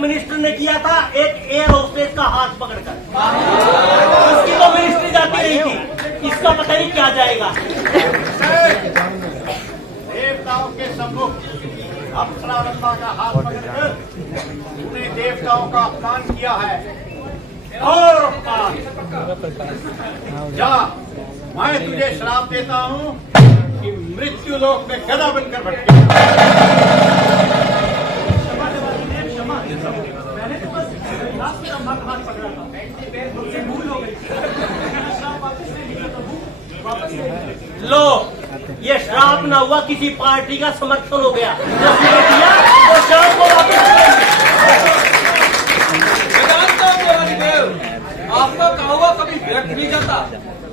Minister ने किया था, एक एयर होस्टेस का हाथ पकड़कर। उसकी तो मिनिस्ट्री जाती रही थी, इसका पता नहीं क्या जाएगा। देवताओं के सम्मुख अप्सरारंभा का हाथ पकड़कर तूने देवताओं का अपमान किया है और अपमान। जा, मैं तुझे श्राप देता हूँ कि मृत्यु लोक में गधा बनकर भटके। लो, ये श्राप ना हुआ, किसी पार्टी का समर्थन हो गया। दिया तो श्राप को आपका कहा हुआ कभी विरक्त नहीं जाता,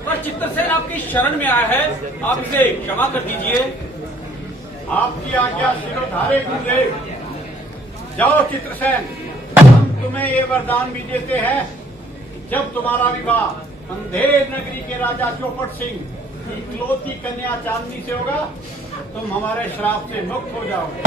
पर चित्रसेन आपकी शरण में आया है, आप इसे क्षमा कर दीजिए। आपकी आज्ञा शिरोधारे गुरुदेव। जाओ चित्रसेन, हम तुम्हें ये वरदान भी देते हैं, जब तुम्हारा विवाह अंधेर नगरी के राजा चौपट सिंह की इकलौती कन्या चांदनी से होगा, तुम हमारे श्राप से मुक्त हो जाओगे।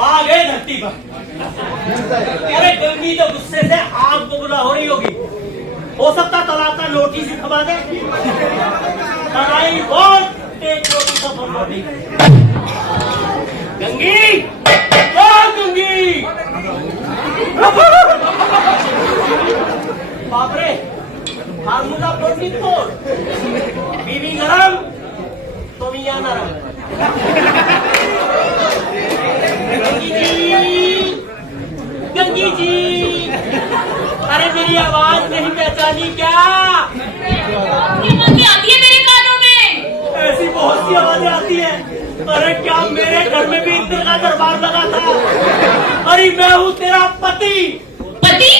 आ गए धरती पर। अरे गर्मी तो गुस्से से आग बबूला हो रही होगी, हो सकता तलाक का नोटिस ही थमा दे। गंगी, गंगी, बापरे, फार्मूला प्रोटीन तोड़, बीवी गरम तो मियां नरम। गंगी जी, अरे मेरी आवाज नहीं पहचानी क्या? आती है मेरे कानों में। ऐसी बहुत सी आवाजें आती है। अरे क्या मेरे घर में भी इंद्र का दरबार लगा था? अरे मैं हूँ तेरा पति। पति?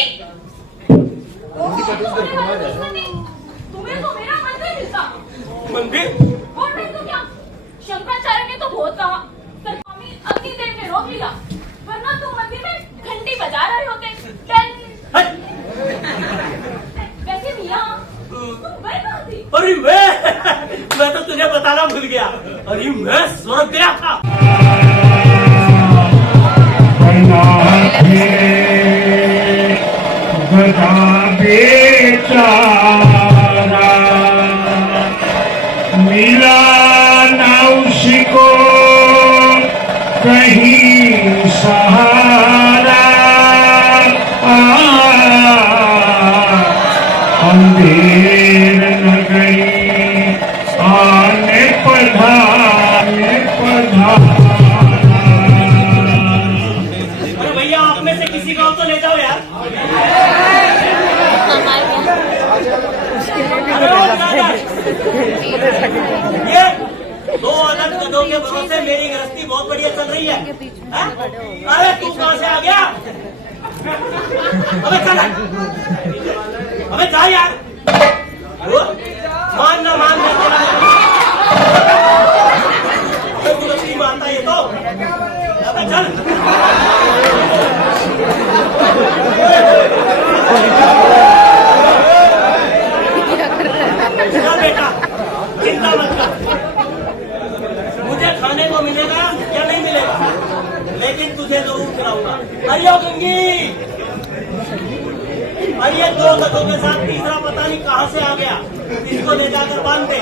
तुम्हें तो मेरा मंदिर मिलता। मंदिर? और नहीं तो क्या, शंकराचार्य ने तो बहुत कहा, पर स्वामी अग्निदेव ने रोक लिया, वरना तुम मंदिर में घंटी बजा रहे होते। वैसे मियां, तुम गए कहाँ थे? अरे मैं तो तुझे बताना भूल गया। अरे मैं स्वर्ग गया था। मिला नौशी को कहीं सहारा, अंधेर नगरी आने पधारे अरे भैया, आप में से किसी को तो ले जाओ यार। ये दो अलग गधों के भरोसे मेरी गृहस्थी बहुत बढ़िया चल रही है। अरे तू कहाँ से आ गया? अबे चल, अबे जा यार। मान ना मान नहीं मानता ये तो। अबे चल। बेटा चिंता मत कर, मुझे खाने को मिलेगा या नहीं मिलेगा, लेकिन तुझे जरूर खिलाऊंगा। अरे गंगी, अरे दो गधों के साथ तीसरा पता नहीं कहाँ से आ गया, इसको ले जाकर बांध दे,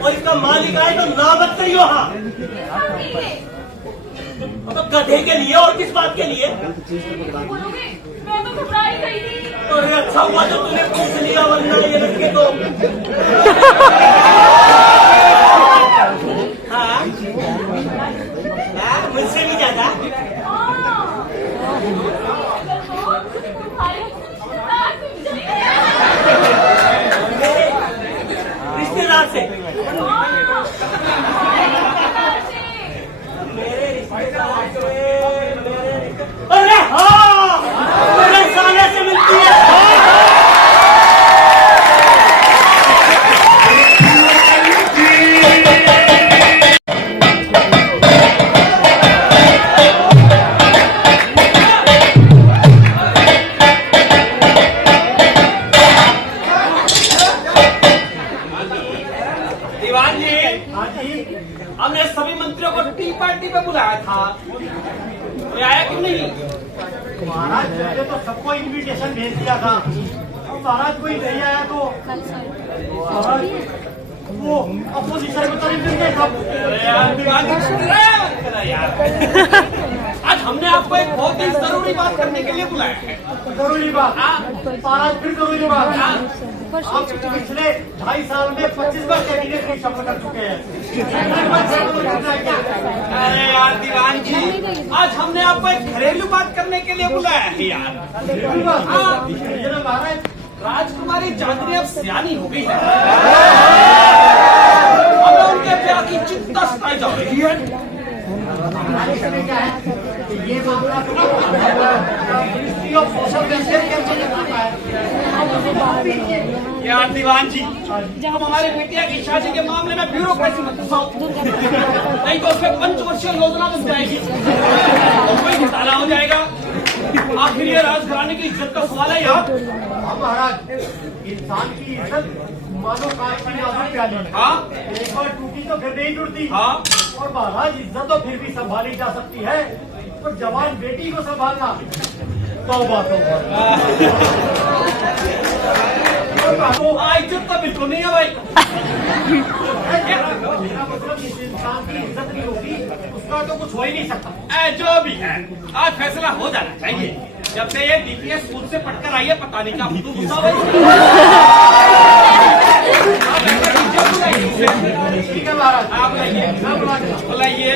और इसका मालिक आए तो ना मत करियो। हाँ, तो गधे के लिए और किस बात के लिए? बोलोगे मैं मैं तो घबरा ही गई थी। अरे अच्छा हुआ जो तूने पूछ लिया, वरना ये लड़के तो हाँ मुझसे भी ज्यादा। रिश्तेदार से अरे हाँ मेरे साले से मिलती है। दीवान जी, हमने सभी मंत्रियों को टी पार्टी पे बुलाया था, कोई आया क्यों नहीं? महाराज मैंने तो सबको इनविटेशन भेज दिया था। अब महाराज कोई नहीं आया तो महाराज वो अपोजिशन में तो नहीं मिल गए सब। अरे यार दीवान जी, सुन रहे हैं? मत करो यार। आज हमने आपको एक बहुत ही जरूरी बात करने के लिए बुलाया है। जरूरी बात। महाराज फिर जरूरी बात। आप पिछले 2.5 साल में 25 बार कैबिनेट की शपथ कर चुके हैं। अरे यार दीवान जी, आज हमने आपको एक घरेलू बात करने के लिए बुलाया है यार। जरूरी बात। हाँ। ये ना महाराज राजकुमारी चांदनी अब सियानी हो गई है, हमें उनके ब्याह की चिंता सताई जा रही है। क्या है कि ये मामला मिनिस्ट्री ऑफ सोशल वेलफेयर के अंतर्गत आता है। यार दीवान जी, जब हमारे बिटिया की शादी के मामले में ब्यूरोक्रेसी मत घुसाओ, नहीं तो उसमें पंचवर्षीय योजना बन जाएगी, कोई घोटाला हो जाएगा। आखिर ये राजघराने की इज्जत का सवाल है यार। हाँ महाराज, इंसान की इज्जत मानो कांच की नाजुक प्याली। हाँ एक बार टूटी तो फिर नहीं टूटती। हाँ। और महाराज इज्जत तो फिर भी संभाली जा सकती है, पर जवान बेटी को संभालना तौबा तौबा। इज्जत तो बिल्कुल नहीं है भाई। मेरा मतलब जिस इंसान की इज्जत नहीं होगी उसका तो कुछ हो ही नहीं सकता। जो भी है, आज फैसला हो जाना चाहिए। जब से ये डीपीएस स्कूल से पढ़कर आई है, पता नहीं क्या हुआ गुस्सा हुआ। ठीक है महाराज, आप बुलाइए, बुलाइए।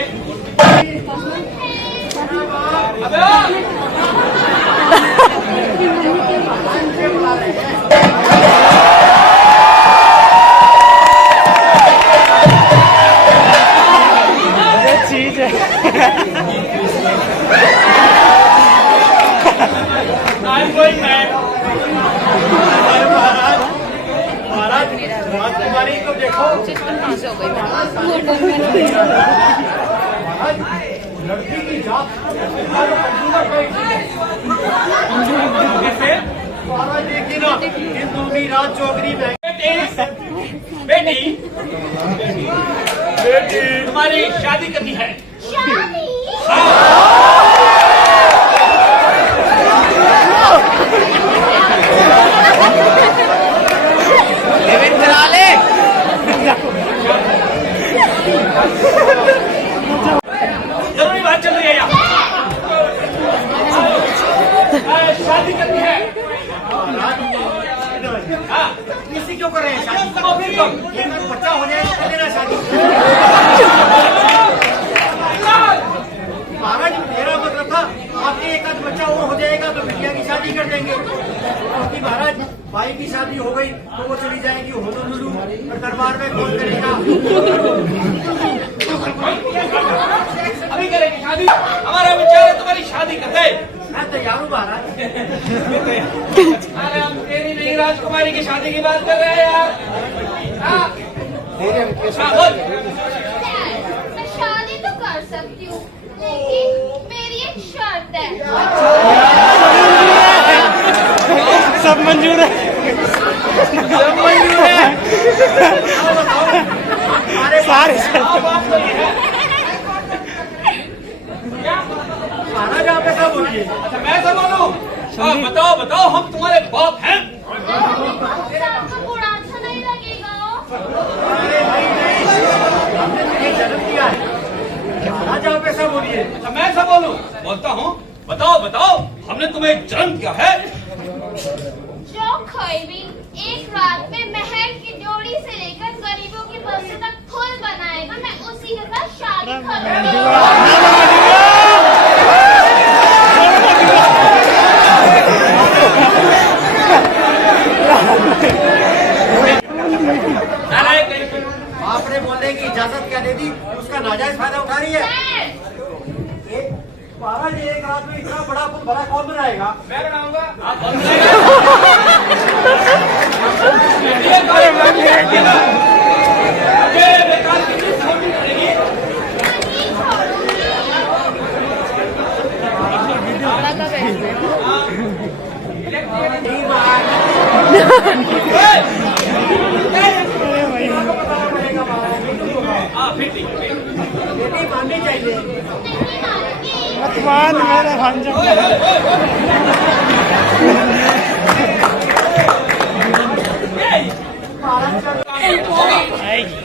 चीज है। महाराज राजकुमारी को देखो। लड़की की जात कैसे? महाराज देखिए ना, हिंदूनी राज चौधरी में बेटी, तुम्हारी शादी करनी है। शादी? जरूरी बात चल रही है यहाँ। शादी करनी है। हाँ, किसी क्यों कर रहे हैं शादी? तो फिर कब? एक बच्चा हो जाए तो देना शादी। महाराज मेरा मतलब था आपके एक आध बच्चा और हो जाएगा तो बिटिया की शादी कर देंगे, क्योंकि महाराज भाई की शादी हो गई तो वो चली जाएगी होनोलुलु और दरबार में कौन करेगा। अभी करेंगे शादी। हमारा विचार है तुम्हारी शादी कर दे। मैं तैयार हूँ महाराज। अरे हम तेरी नहीं राजकुमारी की शादी की बात कर रहे हैं यार। हाँ, बोल। मैं शादी तो कर सकती हूँ, लेकिन मेरी एक शर्त है। सब मंजूर है। सब मंजूर है। सारे बात तो ये है। महाराज आप ऐसा बोलिए। अच्छा मैं ऐसा बोलूं? बताओ बताओ, हम तुम्हारे बाप हैं। आपको बूढ़ा अच्छा नहीं लगेगा? अरे नहीं, हमने तुम्हें जन्म दिया है। महाराज आप ऐसा बोलिए। अच्छा मैं ऐसा बोलूं? बोलता हूँ, बताओ बताओ, हमने तुम्हें जन्म किया है? जो कोई भी एक रात में महल की ड्योढ़ी से लेकर गरीबों की बस्ती तक फूल बनाएगा, मैं उसी के साथ शादी करूंगी। आपने बोलने की इजाजत क्या दे दी, उसका नाजायज फायदा उठा रही है। महाराज एक रात में इतना बड़ा पुल बड़ा कौन बनाएगा? मैं बनाऊंगा। बेकार कितनी छोटी करेगी? फिर ठीक है। बेटी माननी चाहिए। मत मान मेरे भांजा।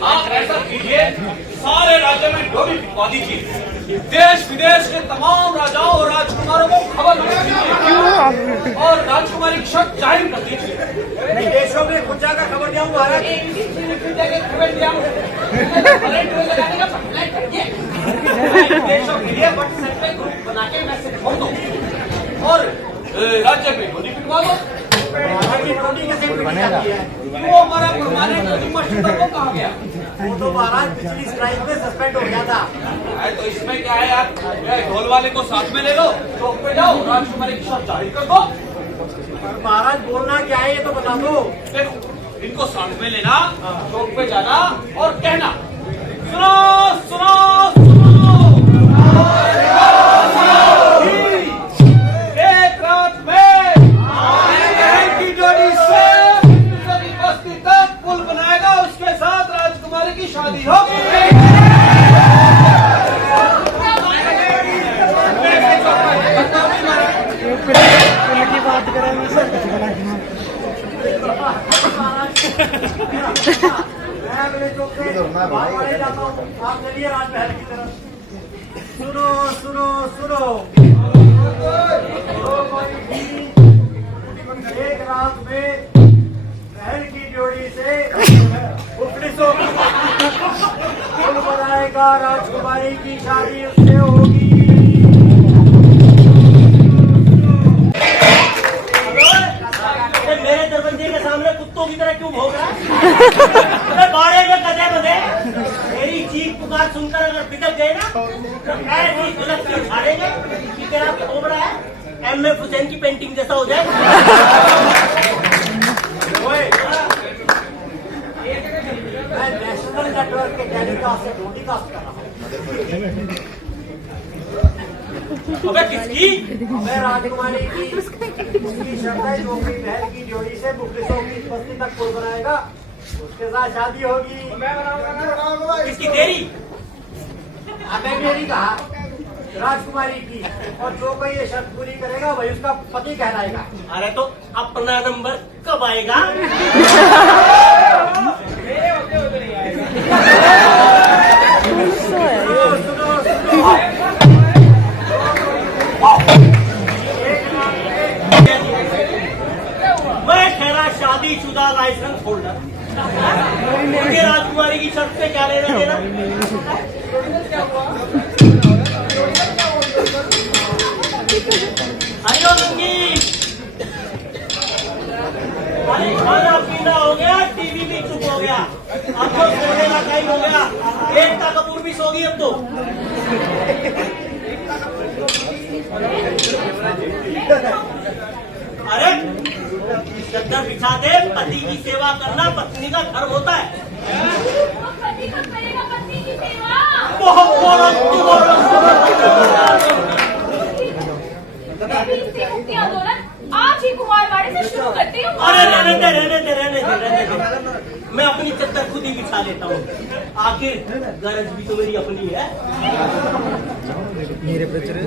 आप ऐसा कीजिए, सारे राज्य में ड्योढ़ी बिकवा दीजिए, देश विदेश के तमाम राजाओं और राजकुमारों को खबर लगा दीजिए और राजकुमारी की शर्त जाहिर कर दीजिए। देशों में खुद जाकर खबर दिया हूँ महाराज। देशों के लिए व्हाट्सएप पे ग्रुप बना के मैसेज छोड़ दो और राज्य में ड्योढ़ी बिकवा दो। महाराज की ड्योढ़ी कैसे बिक जाती है? वो हमारा परमाने का जिम्मा शुदा को कहा गया। वो तो महाराज पिछली स्ट्राइक में सस्पेंड हो गया था। तो इसमें क्या है यार, ढोल वाले को साथ में ले लो, चौक पे जाओ, राजकुमारी की शर्त जाहिर कर दो। पर महाराज बोलना क्या है ये तो बता दो। देखो, इनको साथ में लेना, चौक पे जाना और कहना, सुनो सुनो सुनो, एक रात में महल की ड्योढ़ी से बस्ती तक पुल बनाएगा, उसके साथ राजकुमारी की शादी होगी। पुल की बात करें मुझसे मैं अगले चौक से बाहर वाले जाता हूँ, आप चलिए राजमहल की तरफ। सुनो सुनो सुनो, एक रात में महल की ड्योढ़ी से उपनिषों पुल बनाएगा, राजकुमारी की शादी उससे होगी। अरे मेरे दरवाजे के सामने कुत्तों की तरह क्यों भौंक रहा है? अरे बाड़े में कदे बदे मेरी चीख पुकार सुनकर अगर बिगड़ गए ना तो ऐसी गलत की उठाड़ेंगे कि तेरा कोबरा है एम.एफ. हुसैन की पेंटिंग जैसा हो जाए। मैं नेशनल नेटवर्क के टेलीकास्ट से ब्रॉडकास्ट कर रहा हूँ। अबे किसकी? मैं राजकुमारी की उसकी शर्त है, जो कि महल की ड्योढ़ी से मुखलिसों की बस्ती तक पुल बनाएगा, उसके साथ शादी होगी। किसकी तेरी? अबे मेरी कहा, राजकुमारी की, और जो कोई ये शर्त पूरी करेगा वही उसका पति कहलाएगा। अरे तो अपना नंबर कब आएगा? सुनो सुनो सुनो, मैं ठहरा शादीशुदा लाइसेंस होल्डर, मुझे राजकुमारी की शर्त से क्या लेना देना? अरे लंगी, अरे खाना पीना हो गया, टीवी भी चुप हो गया, अब तो सोने का टाइम हो गया। एकता कपूर भी सो गई अब तो। अरे चद्दर बिछा दे, पति की सेवा करना पत्नी का धर्म होता है। पति कब करेगा पत्नी की सेवा? मुक्तियाँ दो ना, आज ही कुमारवाड़ी से शुरू करती हूँ। अरे रहने दे रहने दे रहने दे रहने दे, मैं अपनी चद्दर खुद ही बिछा लेता हूँ। आखिर गरज भी तो मेरी अपनी है। मेरे प्रचुर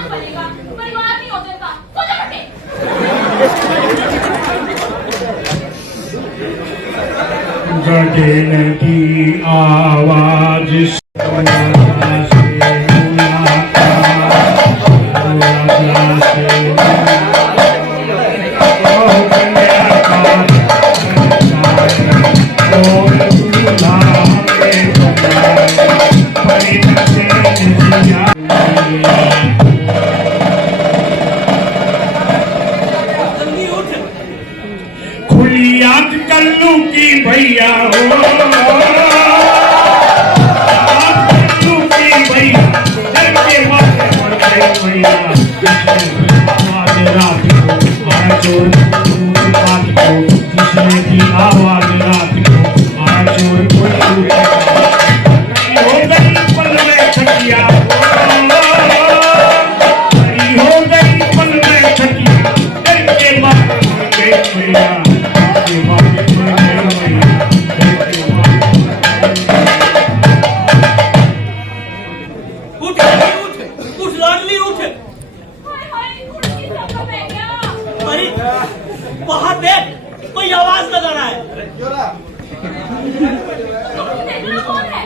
काम करेगा, परिवार नहीं होता इनका। सोचो बेटे। गगन की आवाज जल्दी उठ। खुली आंख कल्लू की भैया हो, कल्लू की भैया डर के मारे मर गए भैया। आवाज रात को मारा चोर रात को, किसने की आवाज रात को मारा चोर कोई हो गई पल में छटिया, हो गई पल में छटिया, डर के मारे मर गए भैया। उठ लाडली, उठ उठ लाडली, उठ। हाय हाय, खुर्ची से आपका बैठ गया। अरे वहां देख, कोई आवाज लगा रहा है। तुम देखना कौन है?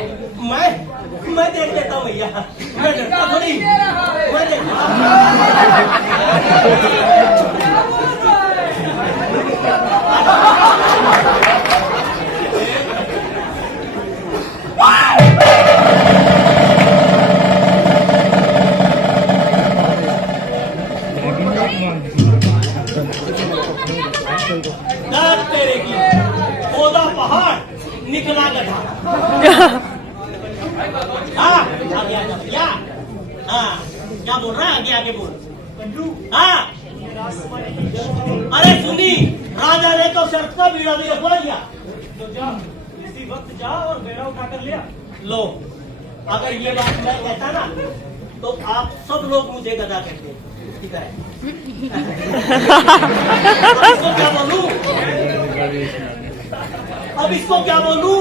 मैं देख लेता हूँ भैया, मैं डरता थोड़ी, मैं देखता दाद तेरे की खोदा पहाड़ निकला गधा। हाँ आगे आजा भैया। हाँ क्या बोल रहा है, आगे आगे बोल। हाँ अरे सुनी, राजा ने तो शर्त का बीड़ा भी रखवा दिया। तो जा इसी वक्त जा और बेड़ा उठा कर लिया। लो, अगर ये बात मैं कहता ना तो आप सब लोग मुझे गधा कहते हैं। ठीक है। अब इसको क्या बोलूं? अब इसको क्या बोलूं?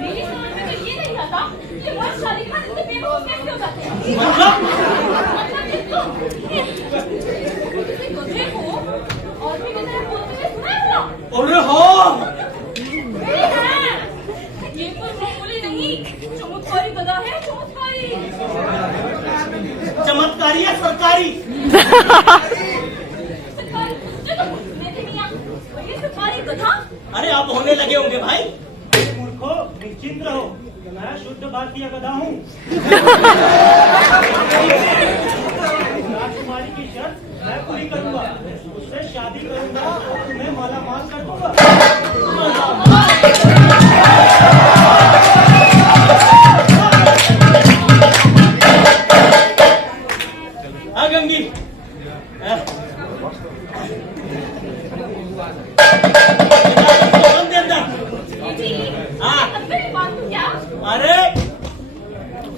मेरी समझ में तो ये नहीं आता कि मर्द शादी के बाद इतने बेवकूफ कैसे हो जाते हैं। मतलब मतलब इसको किसी गधे को और भी की तरह बोलते हुए सुना है ना? अरे हो नहीं है, ये कोई मामूली नहीं, चमत्कारी गधा है, चमत्कारी। चमत्कारी है सरकारी। सरकारी ये तो मैं भी नहीं आ, ये सरकारी गधा। अरे आप होने लगे होंगे भाई। मूर्खो, निश्चिंत रहो, मैं शुद्ध भारतीय गधा हूँ। राजकुमारी की शर्त मैं पूरी करूंगा, उससे शादी करूंगा और तुम्हें माला माल कर दूंगा। हाँ गंगी, हाँ मेरी बात तो क्या? अरे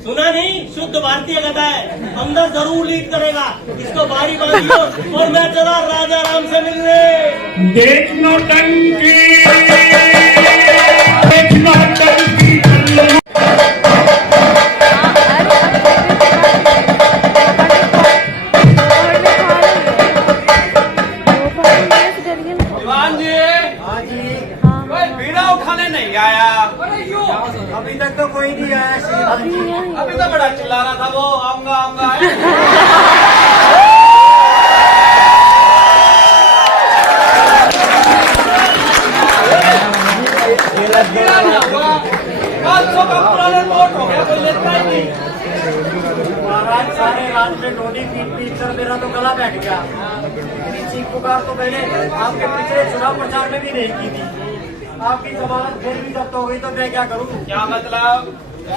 सुना नहीं, शुद्ध भारतीय गधा है, अंदर जरूर लीड करेगा। इसको बारी बांधियो और मैं चला राजा राम से मिलने। देख नौटंकी, देख नौटंकी दीवान जी, हाँ जी, कोई बीड़ा उठाने नहीं आया। अभी तक तो कोई नहीं आया श्रीमान जी। अभी तो बड़ा चिल्ला रहा था वो, आऊंगा आऊंगा है। बीड़ा नहीं हुआ, 500 का पुराना नोट हो गया, कोई लेता ही नहीं। महाराज सारे रात में डोडी पीट पीट कर मेरा तो गला बैठ गया। इतनी चीख पुकार तो मैंने आपके पिछले चुनाव प्रचार में भी नहीं की थी। आपकी जमानत फिर भी जब्त हो गई तो मैं क्या करूँ? क्या मतलब?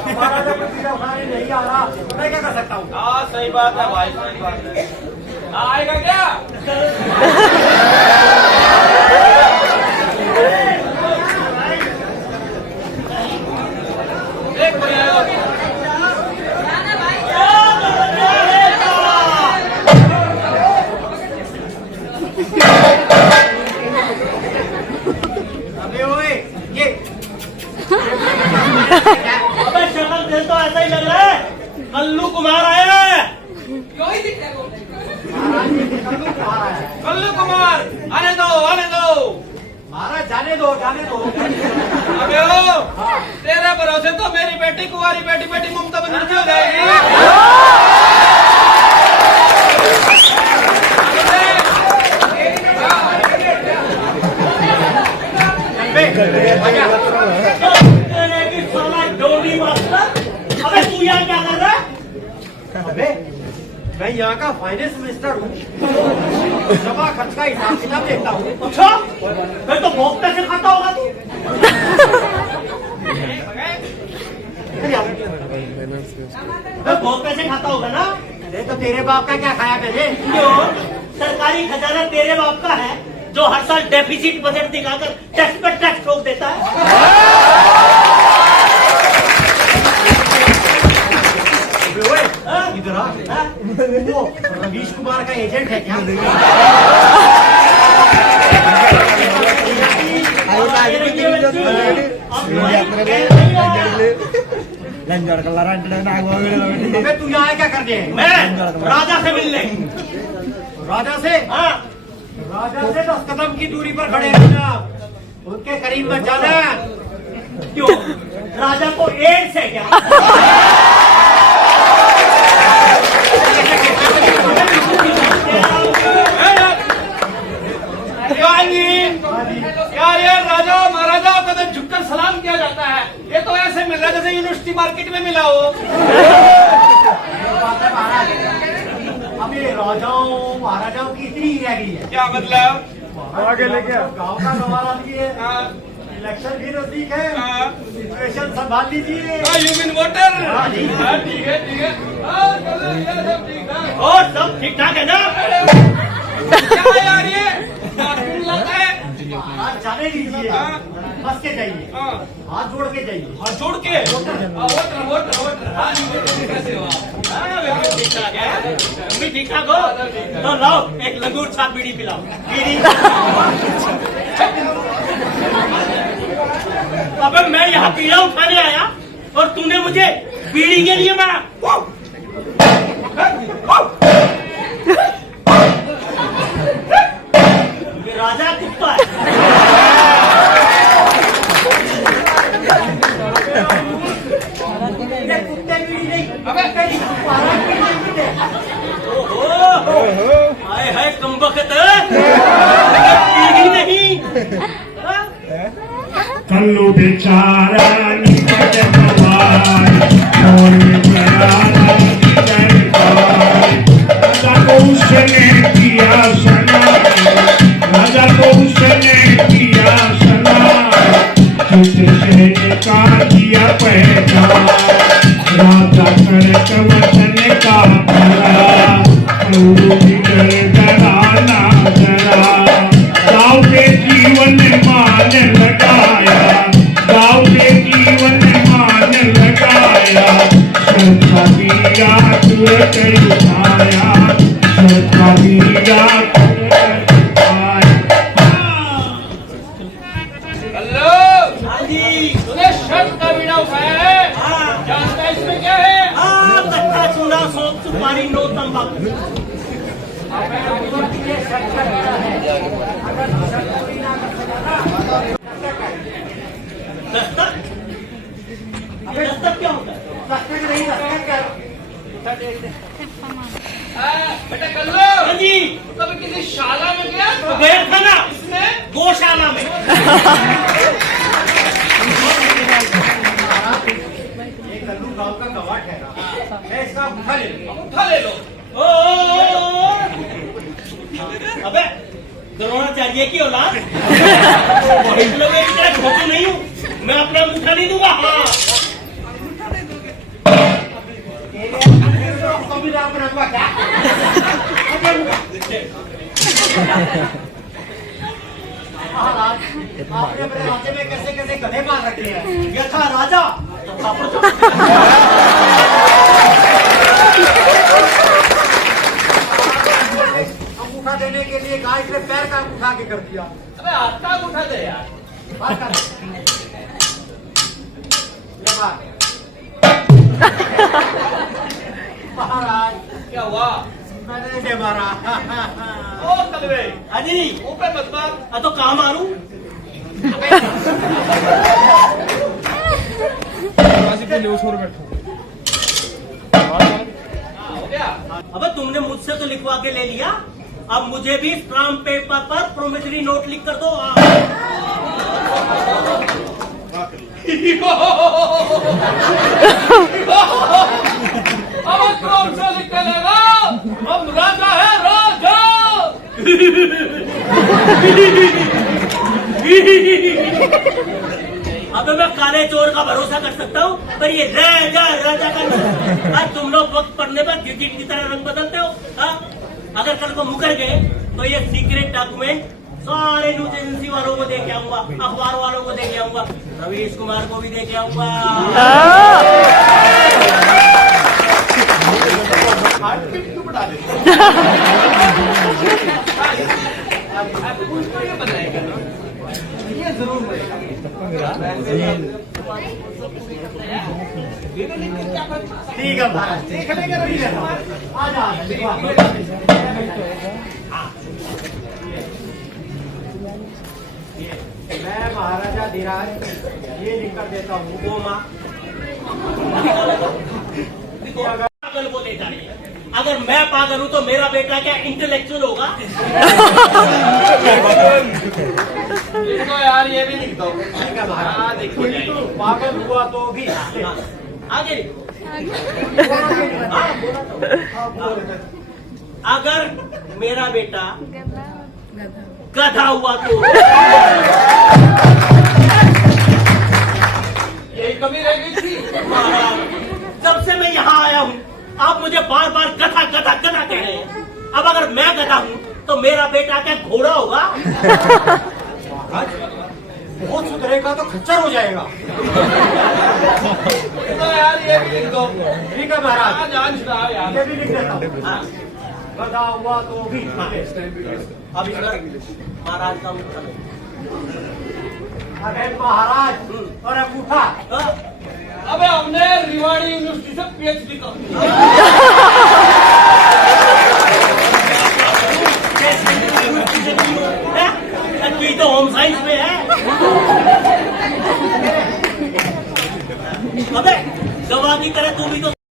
हमारा जब पीड़ा खाने नहीं आ रहा मैं क्या कर सकता हूँ? हाँ सही बात है भाई, सही बात है। आएगा क्या? एक कोई आएगा। अबे ओए, ये अबे शक्ल देख तो ऐसा ही लग रहा है कल्लू कुमार आया है। क्यों ही दिखते हो? महाराज ये कल्लू कुमार है। कल्लू कुमार, आने दो, आने दो। महाराज जाने दो, जाने दो। अबे ओ, तेरे भरोसे तो मेरी बेटी कुंवारी बेटी ममता बनर्जी हो जाएगी। अबे तू यहाँ क्या कर रहा है? अबे मैं यहाँ का फाइनेंस मिनिस्टर हूँ। जमा खर्च का हिसाब किताब देखता हूँ। अच्छा, फिर तो बहुत पैसे खाता होगा तू। बहुत पैसे खाता होगा ना? अरे तो तेरे बाप का क्या खाया मैंने? क्यों? सरकारी खजाना तेरे बाप का है जो हर साल डेफिसिट बजट दिखाकर टैक्स पर टैक्स ठोक देता है। इधर आ। वो रवीश कुमार का एजेंट है क्या? अबे तू यहाँ क्या करने? मैं राजा से मिलने। राजा से? हाँ, राजा से 10 कदम की दूरी पर खड़े रहना, उनके करीब मत जाना। क्यों? राजा को एड्स है क्या? यार राजा महाराजा कदम झुककर सलाम किया जाता है। ये तो ऐसे मिल रहा है जैसे यूनिवर्सिटी मार्केट में मिला हो। अब ये राजाओं महाराजाओं की इतनी ही रह गई है। क्या मतलब? आगे लेके गाँव का सवाल आती है। हाँ, इलेक्शन भी नजदीक है। हाँ। सिचुएशन संभाल लीजिए। You mean voter? हाँ, ठीक है। ठीक है, ठीक है। हाँ, चलो, ये सब ठीक है। और सब ठीक ठाक है ना? क्या यार ये बाथरूम लगता है? आज जाने दीजिए, हाँ। बस के जाइए, हाँ, हाथ जोड़ के जाइए। हाथ जोड़ के वोटर। हाँ जी, वोटर कैसे हो आप? हाँ, बिल्कुल ठीक ठाक है। तुम भी ठीक ठाक हो? तो लाओ एक लंगूर छाप बीड़ी पिलाओ। बीड़ी। अबे मैं यहाँ पीड़ा उठाने आया और तूने मुझे बीड़ी के लिए मारा। ये राजा कुत्ता है। ये कुत्ते बीड़ी नहीं, अबे महाराज बीड़ी नहीं पीते। ओहो, हाय हाय कमबख्त, बीड़ी नहीं। हाँ? कल्लू बेचारा निपट गवार और बेचारा निकल गवार। राजा को उसने किया सना, राजा को उसने किया सना, चित्रसेन का किया पहचान। राजा कर कवचन का भला, कल्लू बिगड़ डरा ना डरा। गाँव के जीवन मान लगाया, गाँव के जीवन मान लगाया। सरका दिया तुरंत उठाया, सरका दिया तुरंत उठाया। हेलो। हाँ जी। तूने शर्ट का बीड़ा उठाया है? हाँ। जानता है इसमें क्या है? हाँ, कच्चा चूड़ा, सौंफ, सुपारी, नो तंबाकू। दस्तक? ये दस्तक क्या होता है? दस्तक नहीं, दस्तक क्या? बेटा कल्लू, हाँ जी, कभी किसी शाला में गया? तो गया था ना इसमें गौशाला में। ये कल्लू गाँव का गवाह ठहरा। मैं इसका अंगूठा ले लूंगा। उठा ले लो। ओ, अबे द्रोणाचार्य की औलाद। इस लोग एक तरह छोटू नहीं हूँ, मैं अपना अंगूठा नहीं दूंगा। हाँ, तो भी नाम रखवा क्या? महाराज, आपने अपने राज्य में कैसे कैसे गधे मार रखे हैं? यथा राजा तथा प्रजा। अंगूठा देने के लिए गाय के पैर का अंगूठा आगे कर दिया। अबे हाथ का उठा दे यार। बात कर। ये बात। महाराज क्या हुआ? मैंने इसे मारा। ओ कलवे, अजी ऊपर मत मार। तो कहाँ मारूं? हो गया? अबे तुमने मुझसे तो लिखवा के ले लिया, अब मुझे भी स्टाम्प पेपर पर प्रोमिसरी नोट लिख कर दो। अब कौन सा लिख के लेगा? हम राजा है, राजा। अबे मैं काले चोर का भरोसा कर सकता हूँ, पर ये राजा राजा का आज तुम लोग वक्त पड़ने पर गिरगिट की तरह रंग बदलते हो। हाँ? अगर कल को मुकर गए तो ये सीक्रेट डॉक्यूमेंट सारे न्यूज एजेंसी वालों को दे के आऊंगा, अखबार वालों को दे के आऊंगा, रवीश कुमार को भी दे के आऊंगा। उसको ये बताएगा, ये जरूर बताएगा। ठीक है महाराज, देख लेंगे रवि। आ जा मैं महाराजा धीराज ये लिख कर देता हूँ। वो माँ पागल को ले जाइए। अगर मैं पागल हूँ तो मेरा बेटा क्या इंटेलेक्चुअल होगा? लिख दो यार, ये भी लिख दो। ठीक है महाराज, हाँ, देखो जाएगी। पागल हुआ तो भी आगे अगर मेरा बेटा गधा हुआ तो यही कमी रह गई थी। जब से मैं यहाँ आया हूँ आप मुझे बार बार गधा गधा गधा कह रहे हैं। अब अगर मैं गधा हूँ तो मेरा बेटा क्या घोड़ा होगा? बहुत सुधरेगा तो खच्चर हो जाएगा। लिख दो यार, ये भी लिख दो। ठीक है महाराज, हाँ, जान छुड़ाओ यार। ये भी लिख देता हूँ। हाँ, गधा हुआ तो भी अब इस पर महाराज का मुख करो। अरे महाराज और अंगूठा हाँ? अबे हमने रिवाड़ी यूनिवर्सिटी से PhD कर दी। तू तो होम साइंस में है। अबे गवाह की तरह तू भी तो